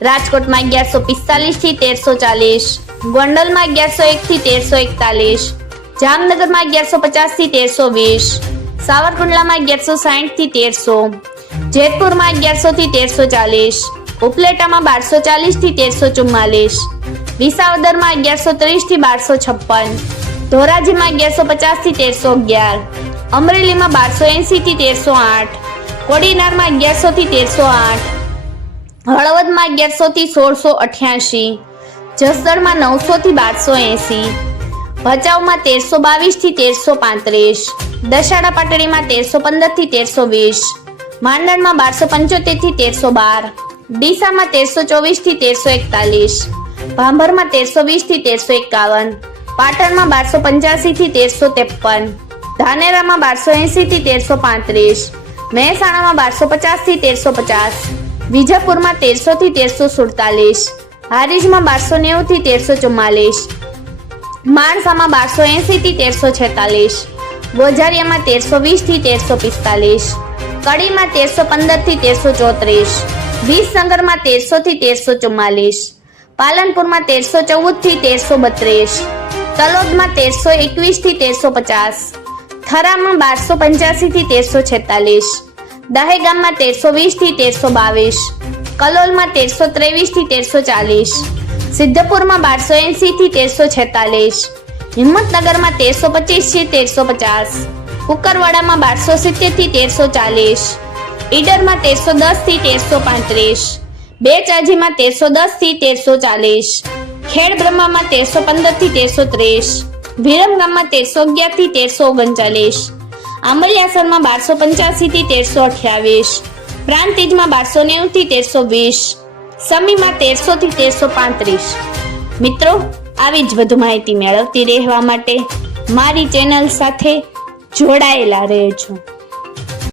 રાજકોટમાં અગિયારસો પિસ્તાલીસથી તેરસો ચાલીસ, ગોંડલમાં અગિયારસો એક થી તેરસો એકતાલીસ, જામનગરમાં અગિયારસો પચાસથી તેરસો વીસ, સાવરકુંડલામાં અગિયારસો સાઠથી તેરસો, જેતપુરમાં અગિયારસો થી તેરસો ચાલીસ, ઉપલેટામાં બારસો ચાલીસથી તેરસો ચુમ્માલીસ, વિસાવદરમાં અગિયારસો ત્રીસથી બારસો છપ્પન, ધોરાજીમાં અગિયારસો પચાસથી તેરસો અગિયાર, અમરેલીમાં બારસો એંસી થી તેરસો આઠ, કોડીનારમાં અગિયારસો થી તેરસો આઠ હળવદમાં અગિયારસો થી સોળસો અઠ્યાસી જસદણમાં નવસો થી બારસો એસી, ભચાઉમાં તેરસો બાવીસથી તેરસો પાંત્રીસ દશાડા પાટડીમાં તેરસો પંદરથી તેરસો વીસ માંડણમાં બારસો પંચોતેરથી તેરસો બાર, ડીસામાં તેરસો ચોવીસથી તેરસો એકતાલીસ, ભાંભરમાં તેરસો વીસથી તેરસો એકાવન, પાટણમાં બારસો પંચ્યાસી થી તેરસો ત્રેપન, ધાનેરામાં બારસો એસી થી તેરસો પાંત્રીસ, મહેસાણામાં બારસો પચાસથી તેરસો પચાસ વિજાપુરમાં તેરસો થી તેરસો સુડતાલીસ, હારીજમાં બારસો નેવું થી તેરસો ચુમ્માલીસ, માણસામાં બારસો એંસી થી તેરસો છેતાલીસ ગોઝારિયામાં તેરસો વીસથી તેરસો પિસ્તાલીસ, કડીમાં તેરસો પંદરથી તેરસો ચોત્રીસ, વિસનગરમાં તેરસો થી તેરસો ચુમ્માલીસ, પાલનપુરમાં તેરસો ચૌદથી તેરસો બત્રીસ, તલોદમાં તેરસો એકવીસથી તેરસો પચાસ, થરામાં બારસો પંચ્યાસી થી તેરસો છેતાલીસ દહેગામમાં તેરસો વીસથી તેરસો બાવીસ, કલોલમાં તેરસો ત્રેવીસથી તેરસો ચાલીસ, સિદ્ધપુરમાં બારસો એંસીથી તેરસો છેતાલીસ, હિંમતનગરમાં તેરસો પચીસથી તેરસો પચાસ કુકરવાડામાં બારસો સિત્તેરથી તેરસો ચાલીસ, ઈડરમાં તેરસો દસથી તેરસો પાંત્રીસ બે ચાજીમાં તેરસો દસથી તેરસો ચાલીસ ખેડ બ્રહ્મામાં તેરસો પંદરથી તેરસો ત્રીસ, વિરમગામમાં તેરસો અગિયારથી તેરસો ઓગણચાલીસ આંબલિયાસરમાં બારસો પંચ્યાસી થી તેરસો અઠ્યાવીસ. પ્રાંતિજમાં બારસો નેવું થી તેરસો વીસ. સમીમાં તેરસો થી તેરસો પાંત્રીસ. મિત્રો, આવી જ વધુ માહિતી મેળવતી રહેવા માટે મારી ચેનલ સાથે જોડાયેલા રહેજો.